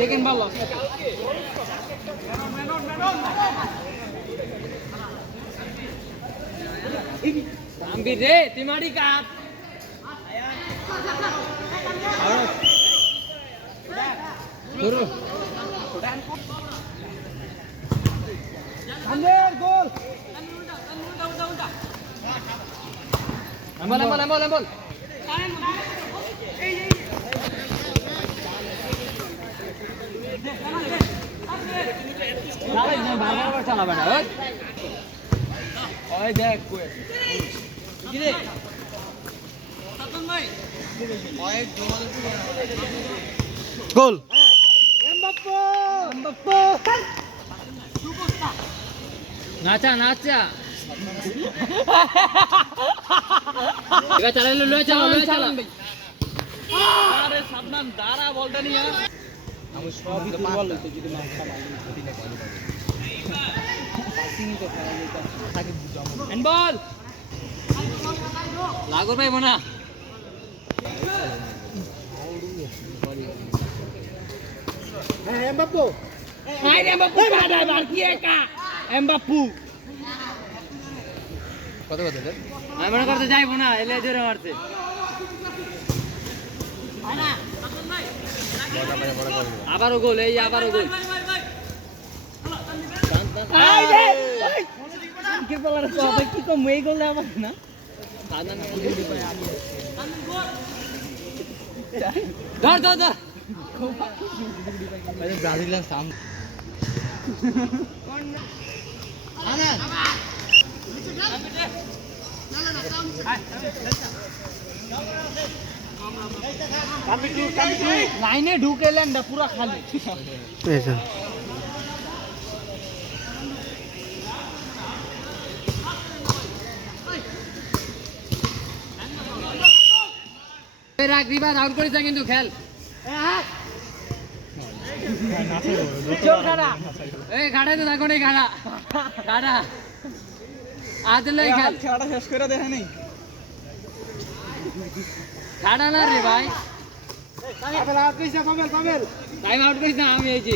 second বল loss Ambee রে তিমাড়ি কাট ধরো আন্দের গোল এম্বল বারবার চালাবে না ওই দেখ কি রে সাতন ভাই ওই গোল এমবাপ্পে নাচা এবার চালালো লয়ে চালা আরে সাদমান দাঁড়া বলটা নিয়ে আমি সব বল লইতে যদি না খামাই ক্ষতি না করে পাসিং তো খেলা লইতা থাকে বুঝামু এন্ড বল লাগো ভাই বনা হ্যাঁ এমবাপ্পে আই রে এমবাপ্পে বাড়া বার কি একা এমবাপ্পু কত রে আমি মনে করতে যাইবো না এলে জোরে মারছে আবারও গোল এই আবারও গোল কি বলার কথা কি কম এই গোল আবার না ধর ব্রাজিলের সামনে লাইনে ঢুকেলেন না পুরা খালি রাগরিবার আউট করেছে কিন্তু খেল এই গাড়া তো দেখো নেই গাড়া আজ লাই খেল খেলাটা শেষ করে দেখে নেই গাড়া না রে ভাই পাবেল টাইম আউট করিস না আমি এই যে